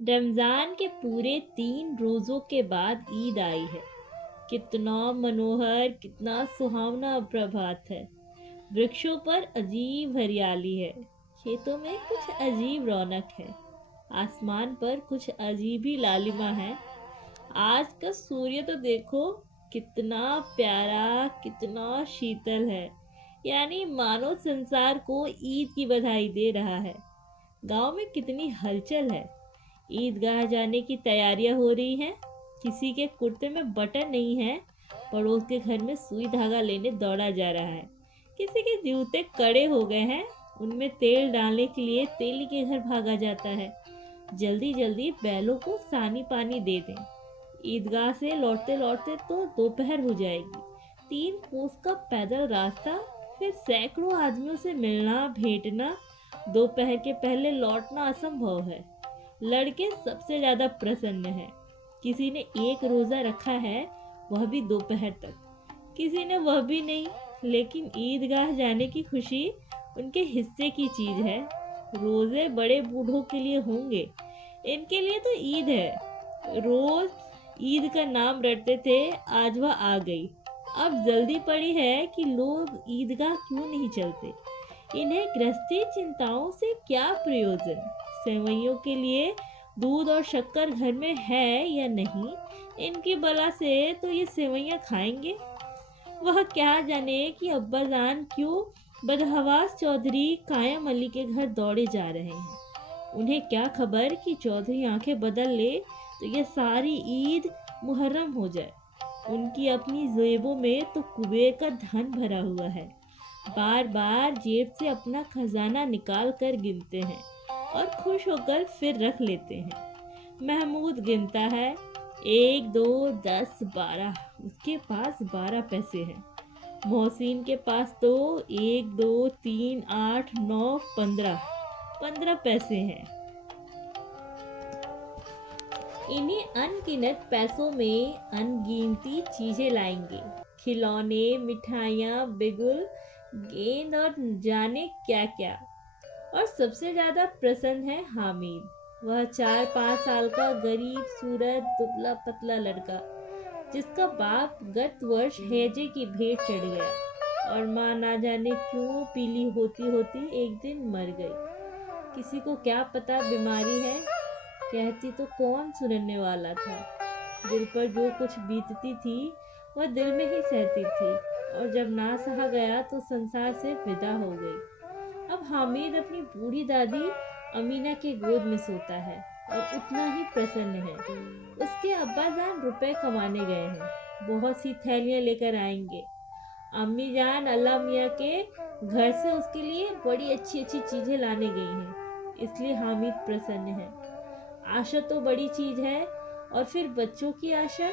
रमजान के पूरे 3 रोजों के बाद ईद आई है। कितना मनोहर, कितना सुहावना प्रभात है। वृक्षों पर अजीब हरियाली है। खेतों में कुछ अजीब रौनक है। आसमान पर कुछ अजीब ही लालिमा है। आज का सूर्य तो देखो, कितना प्यारा, कितना शीतल है। यानी मानो संसार को ईद की बधाई दे रहा है। गांव में कितनी हलचल है। ईदगाह जाने की तैयारियां हो रही हैं। किसी के कुर्ते में बटन नहीं है, पड़ोस के घर में सुई धागा लेने दौड़ा जा रहा है। किसी के जूते कड़े हो गए हैं, उनमें तेल डालने के लिए तेली के घर भागा जाता है। जल्दी जल्दी बैलों को सानी पानी दे दें। ईदगाह से लौटते लौटते तो दोपहर हो जाएगी। 3 कोस का पैदल रास्ता, फिर सैकड़ों आदमियों से मिलना भेंटना। दोपहर के पहले लौटना असंभव है। लड़के सबसे ज्यादा प्रसन्न हैं। किसी ने एक रोजा रखा है, वह भी दोपहर तक। किसी ने वह भी नहीं, लेकिन ईदगाह जाने की खुशी उनके हिस्से की चीज है। रोजे बड़े बूढ़ों के लिए होंगे, इनके लिए तो ईद है। रोज ईद का नाम रटते थे, आज वह आ गई। अब जल्दी पड़ी है कि लोग ईदगाह क्यों नहीं चलते। इन्हें गृहस्थी चिंताओं से क्या प्रयोजन। सेवइयों के लिए दूध और शक्कर घर में है या नहीं, इनकी बला से तो ये सेवइयां खाएंगे। वह क्या जाने कि अब्बाजान क्यों बदहवास चौधरी कायम अली के घर दौड़े जा रहे हैं। उन्हें क्या खबर कि चौधरी आंखें बदल ले तो ये सारी ईद मुहर्रम हो जाए। उनकी अपनी जेबों में तो कुबेर का धन भरा हुआ है। बार बार जेब से अपना खजाना निकाल कर गिनते हैं और खुश होकर फिर रख लेते हैं। महमूद गिनता है, 1 2 10 12। उसके पास 12 पैसे हैं। मोहसिन के पास तो 1 2 3 8 9 15 पैसे हैं। इन्हीं अनगिनत पैसों में अनगिनती चीजें लाएंगे। खिलौने, मिठाइयाँ, बिगुल, गेंद और जाने क्या क्या। और सबसे ज्यादा प्रसन्न है हामिद। वह 4-5 साल का गरीब सूरत दुबला पतला लड़का, जिसका बाप गत वर्ष हैजे की भेंट चढ़ गया और माँ ना जाने क्यों पीली होती होती एक दिन मर गई। किसी को क्या पता बीमारी है, कहती तो कौन सुनने वाला था। दिल पर जो कुछ बीतती थी वह दिल में ही सहती थी, और जब ना सहा गया तो संसार से विदा हो गई। अब हामिद अपनी बूढ़ी दादी अमीना के गोद में सोता है और उतना ही प्रसन्न है। उसके अब्बाजान रुपए कमाने गए हैं, बहुत सी थैलियां लेकर आएंगे। अम्मी जान अल्लाह मियाँ के घर से उसके लिए बड़ी अच्छी अच्छी चीजें लाने गई हैं, इसलिए हामिद प्रसन्न है। आशा तो बड़ी चीज है, और फिर बच्चों की आशा।